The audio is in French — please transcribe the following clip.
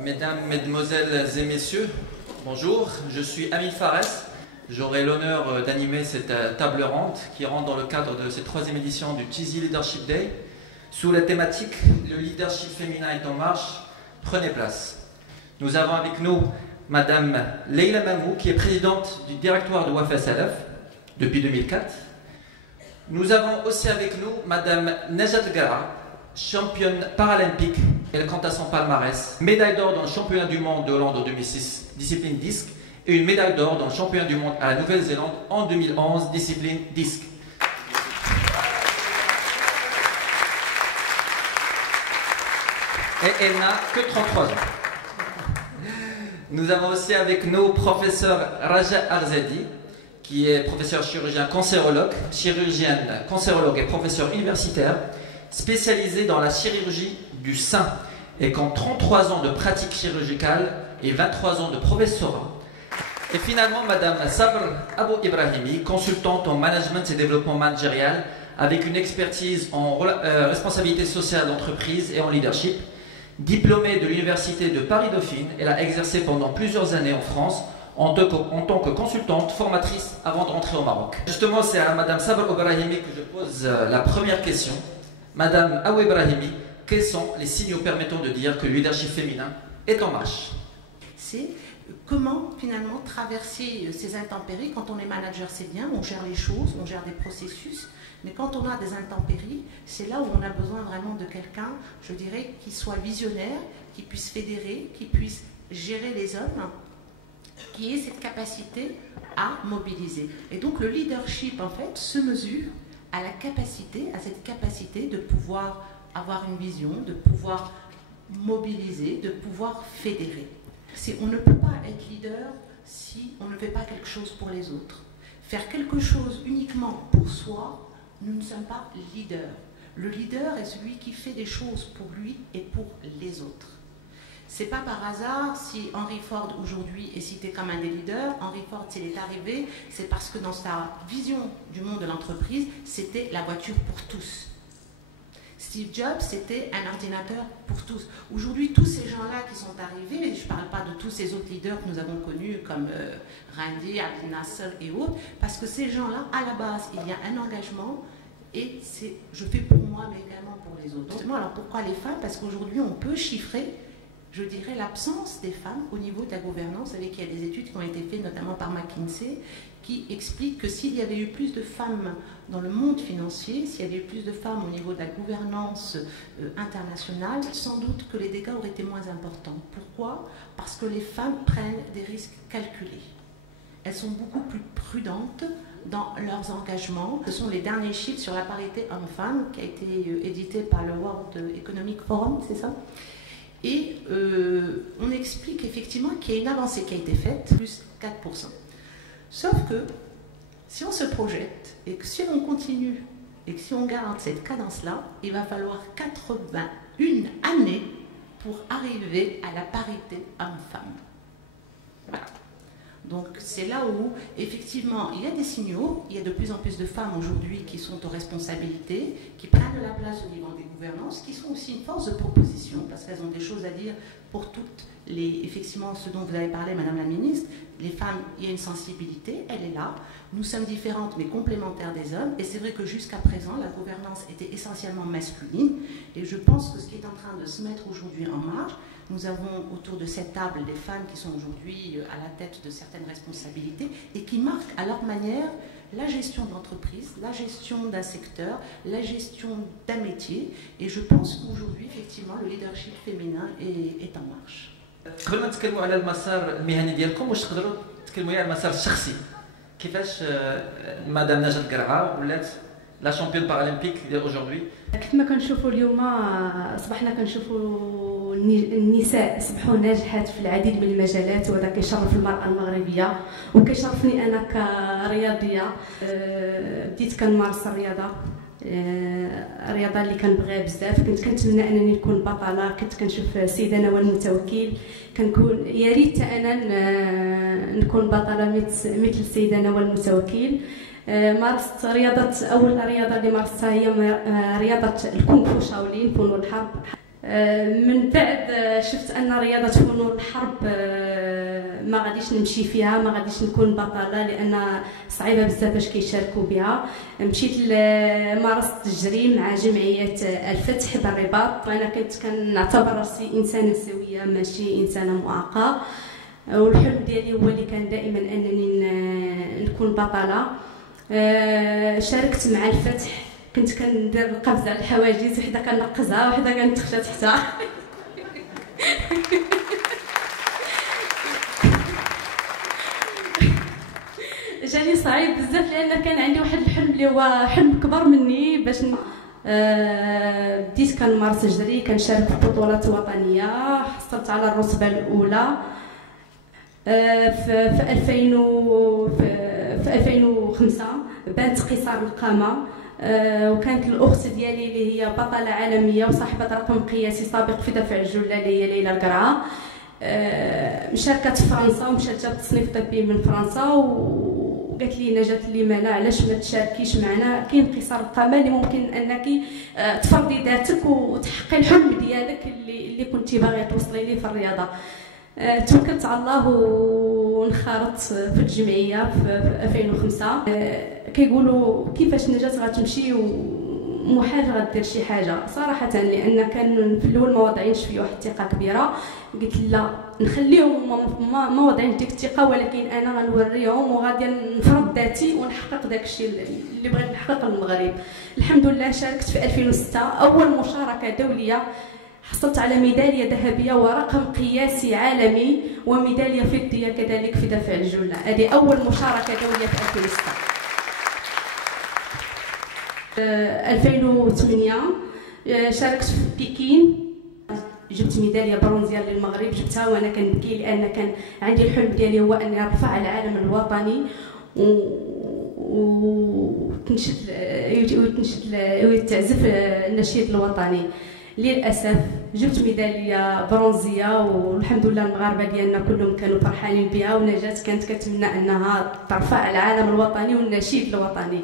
Mesdames, Mesdemoiselles et Messieurs, bonjour, je suis Amin Fares. J'aurai l'honneur d'animer cette table ronde qui rentre dans le cadre de cette 3e édition du Tizi Leadership Day sous la thématique « Le leadership féminin est en marche, prenez place ». Nous avons avec nous Madame Leila Mamou qui est présidente du directoire de Wafa Salaf depuis 2004. Nous avons aussi avec nous Madame Najat Gara, championne paralympique. Elle compte à son palmarès médaille d'or dans le championnat du monde de Hollande en 2006, discipline disque, et une médaille d'or dans le championnat du monde à la Nouvelle-Zélande en 2011, discipline disque. Et elle n'a que 33 ans. Nous avons aussi avec nous professeur Raja Arzadi, qui est professeur chirurgien cancérologue et professeur universitaire, spécialisé dans la chirurgie du sein et qui ont 33 ans de pratique chirurgicale et 23 ans de professorat. Et finalement, Madame Sabr Abou Ibrahimi, consultante en management et développement managérial avec une expertise en responsabilité sociale d'entreprise et en leadership. Diplômée de l'Université de Paris-Dauphine, elle a exercé pendant plusieurs années en France en tant que consultante formatrice avant de rentrer au Maroc. Justement, c'est à Madame Sabr Ibrahimi que je pose la première question. Madame Abou Ibrahimi, quels sont les signaux permettant de dire que le leadership féminin est en marche? C'est comment finalement traverser ces intempéries. Quand on est manager, c'est bien, on gère les choses, on gère des processus, mais quand on a des intempéries, c'est là où on a besoin vraiment de quelqu'un, je dirais, qui soit visionnaire, qui puisse fédérer, qui puisse gérer les hommes, qui ait cette capacité à mobiliser. Et donc le leadership, en fait, se mesure à la capacité, à cette capacité de pouvoir avoir une vision, de pouvoir mobiliser, de pouvoir fédérer. On ne peut pas être leader si on ne fait pas quelque chose pour les autres. Faire quelque chose uniquement pour soi, nous ne sommes pas leader. Le leader est celui qui fait des choses pour lui et pour les autres. C'est pas par hasard si Henry Ford aujourd'hui est cité comme un des leaders. Henry Ford, s'il est arrivé, c'est parce que dans sa vision du monde de l'entreprise, c'était la voiture pour tous. Steve Jobs, c'était un ordinateur pour tous. Aujourd'hui, tous ces gens-là qui sont arrivés, je ne parle pas de tous ces autres leaders que nous avons connus comme Randy, Abdel Nasser et autres, parce que ces gens-là, à la base, il y a un engagement et c'est je fais pour moi, mais également pour les autres. Alors pourquoi les femmes? Parce qu'aujourd'hui, on peut chiffrer, je dirais, l'absence des femmes au niveau de la gouvernance. Vous savez qu'il y a des études qui ont été faites, notamment par McKinsey, qui expliquent que s'il y avait eu plus de femmes dans le monde financier, s'il y avait eu plus de femmes au niveau de la gouvernance internationale, sans doute que les dégâts auraient été moins importants. Pourquoi? Parce que les femmes prennent des risques calculés. Elles sont beaucoup plus prudentes dans leurs engagements. Ce sont les derniers chiffres sur la parité homme-femme qui a été édité par le World Economic Forum, c'est ça? Et on explique effectivement qu'il y a une avancée qui a été faite, plus 4%. Sauf que si on se projette et que si on continue et que si on garde cette cadence-là, il va falloir 81 années pour arriver à la parité homme-femme. Voilà. Donc c'est là où, effectivement, il y a des signaux, il y a de plus en plus de femmes aujourd'hui qui sont aux responsabilités, qui prennent de la place au niveau des gouvernances, qui sont aussi une force de proposition, parce qu'elles ont des choses à dire pour toutes les, effectivement, ce dont vous avez parlé, Madame la Ministre. Les femmes, il y a une sensibilité, elle est là. Nous sommes différentes mais complémentaires des hommes, et c'est vrai que jusqu'à présent, la gouvernance était essentiellement masculine, et je pense que ce qui est en train de se mettre aujourd'hui en marche, nous avons autour de cette table des femmes qui sont aujourd'hui à la tête de certaines responsabilités et qui marquent à leur manière la gestion de l'entreprise, la gestion d'un secteur, la gestion d'un métier. Et je pense qu'aujourd'hui, effectivement, le leadership féminin est en marche. قبل ما نتكلموا على المسار المهني ديالكم واش تقدروا تكلموا على المسار الشخصي كيفاش مدام نجاة قرعه ولات لا شامبيون بارالمبيك ديال اوجوردي كيف ما كنشوفوا اليوم اصبحنا كنشوفوا النساء اصبحوا ناجحات في العديد من المجالات، وهذا كيشرف المراه المغربيه وكيشرفني انا كرياضيه. بديت كنمارس الرياضه الرياضه اللي كنبغيها بزاف. كنت كنتمنى انني نكون بطله. كنت كنشوف السيده نوال المتوكل، كنكون يا ريت انا نكون بطله مثل السيده نوال المتوكل. مارست اول رياضه اللي مارستها هي رياضه الكونغ فو شاولين، فنون الحرب. من بعد شفت ان رياضه فنون الحرب ما غاديش نمشي فيها، ما غاديش نكون بطله لان صعيبه بزاف باش كيشاركوا بها. مشيت مارست الجري مع جمعيه الفتح بالرباط. انا كنت كنعتبر راسي انسانه سويه ماشي انسانه معاقه، والحلم ديالي هو اللي كان دائما انني نكون بطله. شاركت مع الفتح، كنت كندير القفز على الحواجز، وحده كنقزها وحده كنتخشى تحتها. جاني صعيب بزاف لان كان عندي واحد الحلم اللي هو حلم كبر مني باش بديت كنمارس الجري، كنشارك في بطولات وطنيه، حصلت على الرتبه الاولى في 2005. بانت قصار القامه، وكانت الاخت ديالي اللي هي بطله عالميه وصاحبه رقم قياسي سابق في دفع الجله اللي هي ليلى القرعه، مشاركه في فرنسا ومشات جابت تصنيف طبي من فرنسا، وقالت لي نجات لي علاش ما تشاركيش معنا، كاين قصار القامه اللي ممكن انك تفرضي ذاتك وتحققي الحلم ديالك اللي كنتي باغيه توصلي ليه في الرياضه. توكلت على الله وانخرطت في الجمعيه في 2005. كيقولوا كيفاش نجات غتمشي ومحال غدير شي حاجه صراحه، لان كان في الاول ما واضعينش فيه واحد الثقه كبيره. قلت لا نخليهم ما واضعين ديك الثقه، ولكن انا غنوريهم وغادي نفرض ذاتي ونحقق داكشي اللي بغيت نحقق للمغرب. الحمد لله شاركت في 2006 اول مشاركه دوليه، حصلت على ميداليه ذهبيه ورقم قياسي عالمي وميداليه فضيه كذلك في دفع الجله. هذه اول مشاركه دوليه في 2006. 2008 شاركت في بكين، جبت ميداليه برونزيه للمغرب، جبتها وانا كنبكي لان كان عندي الحلم ديالي هو اني ارفع العالم الوطني وتنشد وتعزف النشيد الوطني. للاسف جبت ميداليه برونزيه، والحمد لله المغاربه ديالنا كلهم كانوا فرحانين بها، ونجات كانت كتمنى انها ترفع العالم الوطني والنشيد الوطني.